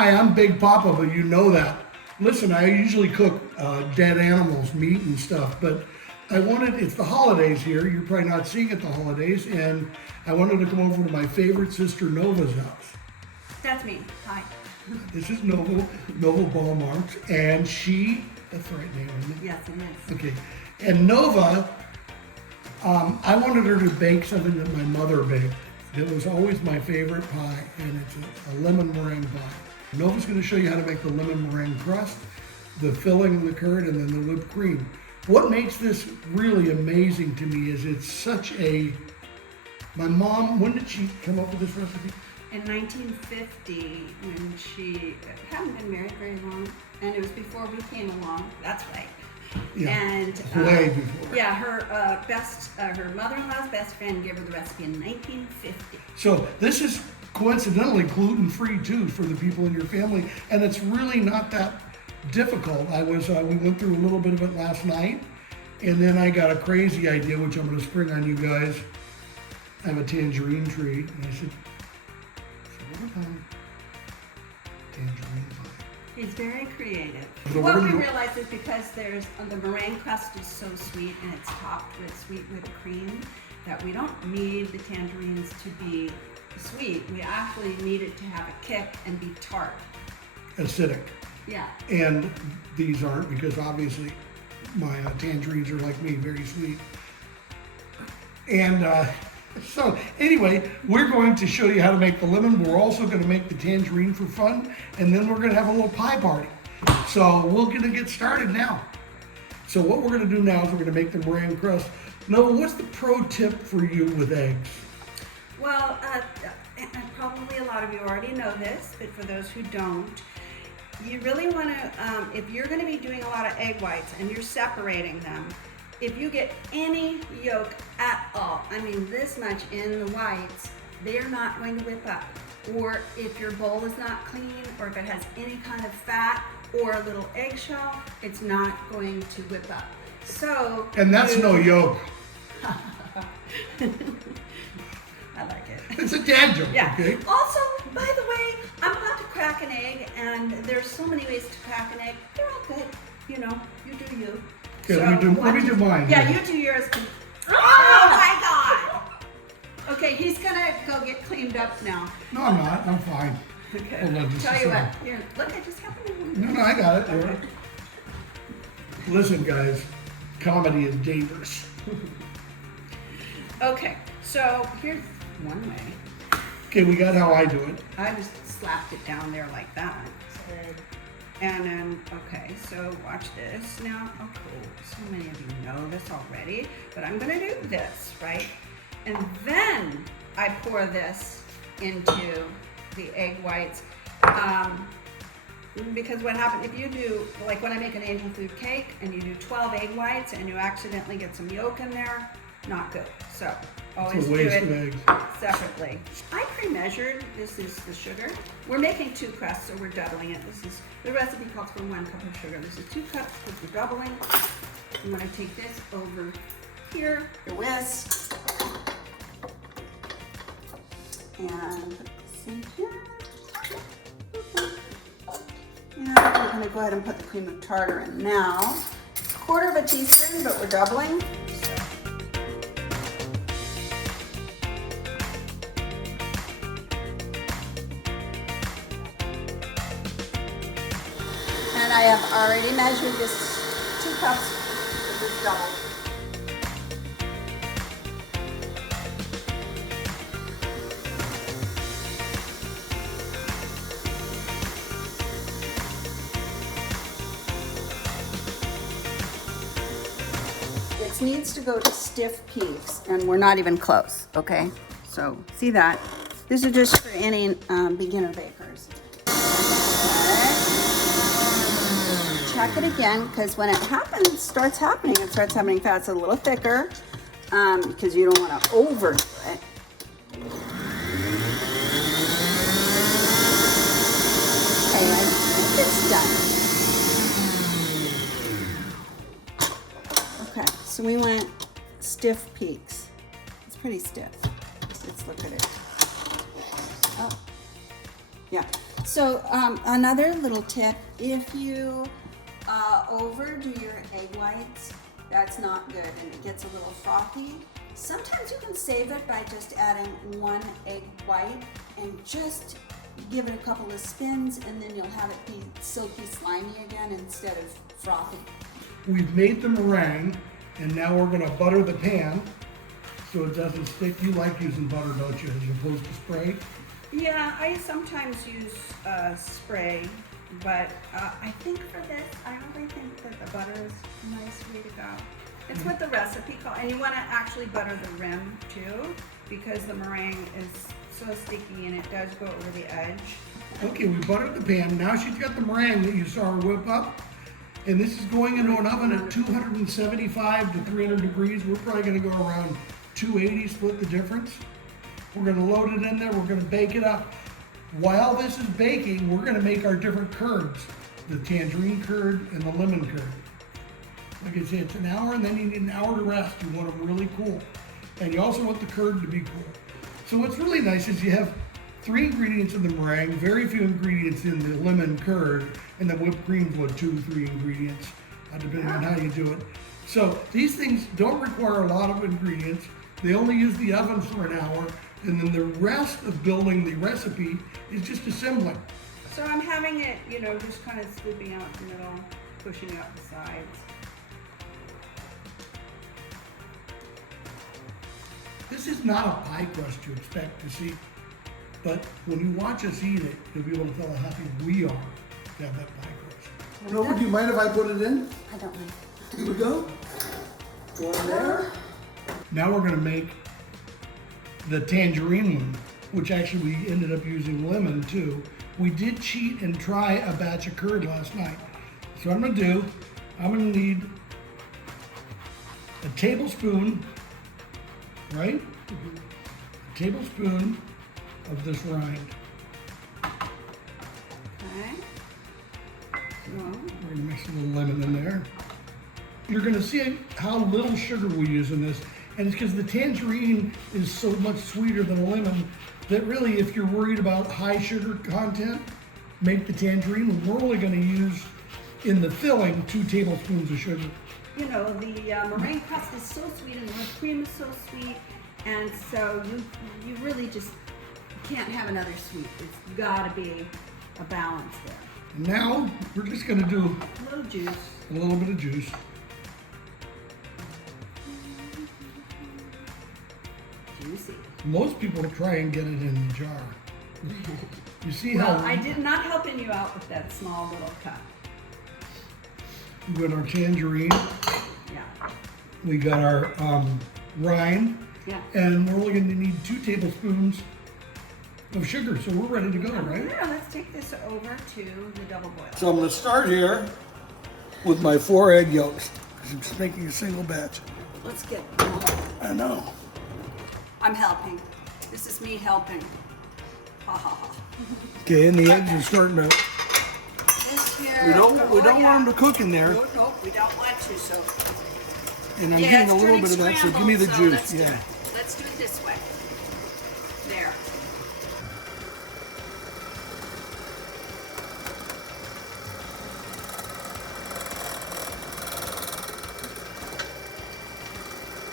Hi, I'm Big Poppa, but you know that. Listen, I usually cook dead animals, meat and stuff, but it's the holidays here. You're probably not seeing it the holidays, and I wanted to come over to my favorite sister Nova's house. That's me. Hi. This is Nova Ballmarks, and that's the right name, isn't it? Yes, it is. Okay. And Nova, I wanted her to bake something that my mother baked. It was always my favorite pie, and it's a lemon meringue pie. Nova's going to show you how to make the lemon meringue crust, the filling of the curd, and then the whipped cream. What makes this really amazing to me is it's such a... My mom, when did she come up with this recipe? In 1950, when she hadn't been married very long, and it was before we came along. That's right. Yeah, and way before. Yeah, her mother-in-law's best friend gave her the recipe in 1950. So this is coincidentally gluten-free too for the people in your family, and it's really not that difficult. We went through a little bit of it last night, and then I got a crazy idea, which I'm going to spring on you guys. I have a tangerine tree, and I said, what about tangerine pie? He's very creative. So What we realized is because the meringue crust is so sweet and it's topped with sweet whipped cream that we don't need the tangerines to be sweet. We actually need it to have a kick and be tart. Acidic. Yeah. And these aren't, because obviously my tangerines are like me, very sweet. And so anyway, we're going to show you how to make the lemon. We're also going to make the tangerine for fun, and then we're going to have a little pie party. So we're going to get started now. So what we're going to do now is we're going to make the meringue crust. Nova, what's the pro tip for you with eggs? Well, probably a lot of you already know this, but for those who don't, you really want to, if you're going to be doing a lot of egg whites and you're separating them, if you get any yolk at all, I mean this much in the whites, they're not going to whip up. Or if your bowl is not clean, or if it has any kind of fat or a little eggshell, it's not going to whip up. So. And that's no yolk. I like it. It's a dad joke, Yeah. okay? Also, by the way, I'm about to crack an egg, and there's so many ways to crack an egg. They're all good. You know, you do you. Okay, let me do mine. Yeah, you do yours. Oh my God! Okay, he's gonna go get cleaned up now. No, I'm not. I'm fine. Okay. Hold on just Tell a you what. second. Here, look, I just happened to. No, I got it. Okay. Listen, guys, comedy is dangerous. Okay, so here's one way. Okay, we got how I do it. I just slapped it down there like that. And then, okay, so watch this now. Oh, cool. So many of you know this already, but I'm gonna do this, right? And then I pour this into the egg whites. Because what happens if you do, like when I make an angel food cake and you do 12 egg whites and you accidentally get some yolk in there, not good. So always do it separately. I pre-measured, this is the sugar. We're making 2 crusts, so we're doubling it. This is, the recipe calls for 1 cup of sugar. This is 2 cups because we're doubling. I'm gonna take this over here, the whisk, and put this in here. And we're gonna go ahead and put the cream of tartar in now. 1/4 teaspoon, but we're doubling. And I have already measured this 2 cups, this is double. It needs to go to stiff peaks, and we're not even close, okay? So, see that? This is just for any beginner bakers. Check it again, because when it starts happening fast. It's a little thicker, because you don't want to overdo it. Okay, I think it's done. Okay, so we went stiff peaks. It's pretty stiff. Let's look at it. Oh, yeah. So another little tip, if you overdo your egg whites, that's not good and it gets a little frothy. Sometimes you can save it by just adding 1 egg white and just give it a couple of spins, and then you'll have it be silky slimy again instead of frothy. We've made the meringue, and now we're gonna butter the pan so it doesn't stick. You like using butter, don't you, as opposed to spray? Yeah, I sometimes use spray, but I think for this, I really think that the butter is a nice way to go. It's what the recipe calls, and you want to actually butter the rim too, because the meringue is so sticky and it does go over the edge. Okay, we buttered the pan. Now she's got the meringue that you saw her whip up. And this is going into an oven at 275 to 300 degrees. We're probably gonna go around 280, split the difference. We're gonna load it in there, we're gonna bake it up. While this is baking, we're gonna make our different curds. The tangerine curd and the lemon curd. Like I said, it's an hour and then you need an hour to rest. You want them really cool. And you also want the curd to be cool. So what's really nice is you have 3 ingredients in the meringue, very few ingredients in the lemon curd, and then whipped cream's what, 2, 3 ingredients, depending on how you do it. So these things don't require a lot of ingredients. They only use the oven for an hour, and then the rest of building the recipe is just assembling. So I'm having it, just kind of scooping out the middle, pushing out the sides. This is not a pie crust you expect to see, but when you watch us eat it, you'll be able to tell how happy we are to have that pie crust. Nova, do you mind if I put it in? I don't mind. Here we go. Go in there. Now we're gonna make the tangerine one, which actually we ended up using lemon too. We did cheat and try a batch of curd last night. So what I'm gonna do, I'm gonna need a tablespoon, right? A tablespoon of this rind. Okay. We're gonna mix a little lemon in there. You're gonna see how little sugar we use in this, and it's because the tangerine is so much sweeter than a lemon that really, if you're worried about high sugar content, make the tangerine. We're only gonna use in the filling 2 tablespoons of sugar. The meringue crust is so sweet and the whipped cream is so sweet, and so you really just can't have another sweet. It's gotta be a balance there. And now we're just gonna do A little juice. a little bit of juice. Juicy. Most people try and get it in the jar. You see Well, how I did not helping you out with that small little cup. we got our tangerine, Yeah. we got our rind, Yeah. and we're only gonna need 2 tablespoons of sugar, so we're ready to go, right? Yeah, let's take this over to the double boil. So I'm gonna start here with my 4 egg yolks, because I'm just making a single batch. Let's get. I know. I'm helping. This is me helping. Ha ha ha. Okay, and the eggs are starting to, This here. we don't want them to cook in there, Nope, we don't want to. So. and I'm Yeah, getting a it's little turning bit of that, so give me the scrambled, juice, so yeah. Let's do it this way. There.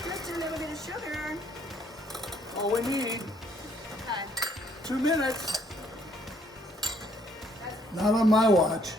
Just a little bit of sugar. All we need, Okay. 2 minutes. Not on my watch.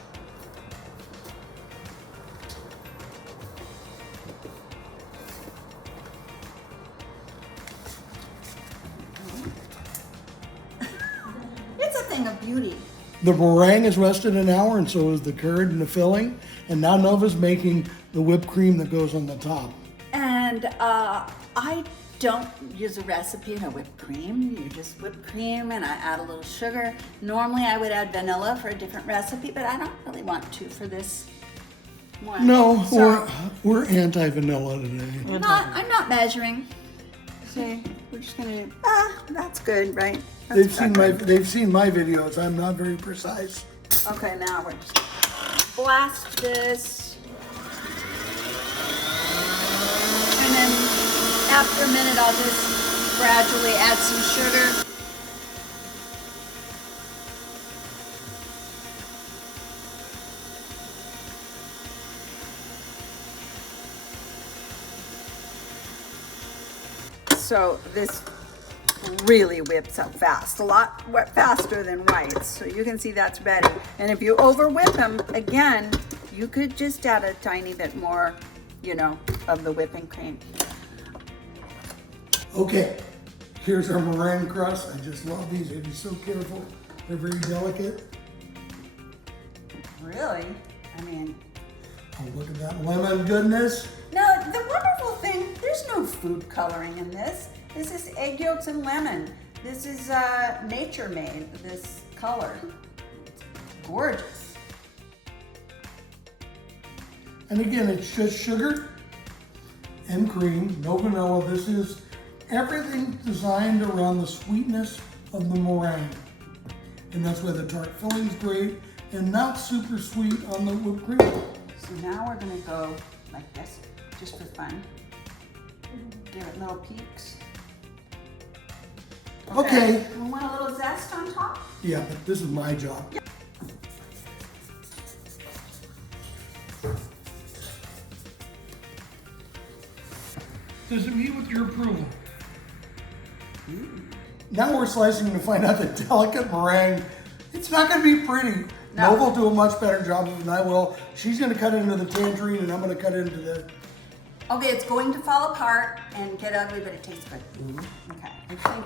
It's a thing of beauty. The meringue is rested an hour, and so is the curd and the filling. And now Nova's making the whipped cream that goes on the top. And I don't use a recipe in a whipped cream. You just whipped cream and I add a little sugar. Normally I would add vanilla for a different recipe, but I don't really want to for this one. No, So, we're anti-vanilla today. I'm not measuring. See, we're just gonna, that's good, right? That's They've seen my videos. I'm not very precise. Okay, now we're just blast this. And then after a minute, I'll just gradually add some sugar. So this really whips up fast, a lot faster than whites. So you can see that's ready. And if you over whip them, again, you could just add a tiny bit more, you know, of the whipping cream. Okay, here's our meringue crust. I just love these. Be so careful. They're very delicate. Really? I mean, Oh, look at that lemon goodness. now the wonderful thing, there's no food coloring in this. This is egg yolks and lemon. This is nature made, this color. It's gorgeous. And again, it's just sugar and cream, no vanilla. This is everything designed around the sweetness of the meringue. And that's why the tart filling's great and not super sweet on the whipped cream. So now we're gonna go like this, just for fun. Give it little peaks. Okay. We want a little zest on top? Yeah, but this is my job. Does it meet with your approval? Now we're slicing to find out the delicate meringue. It's not going to be pretty. No. Nova will do a much better job than I will. She's going to cut it into the tangerine, and I'm going to cut it into the... Okay, it's going to fall apart and get ugly, but it tastes good. Okay, I think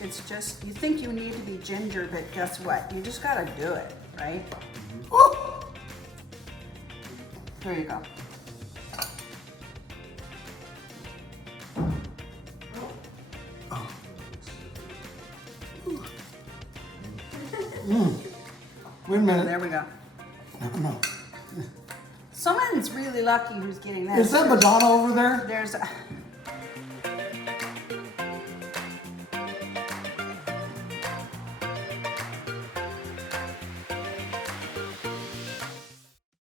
it's just, you think you need to be ginger, but guess what? You just gotta do it, right? Oh! There you go. Wait a minute. There we go. No. Someone's really lucky who's getting this. Is that Madonna over there? There's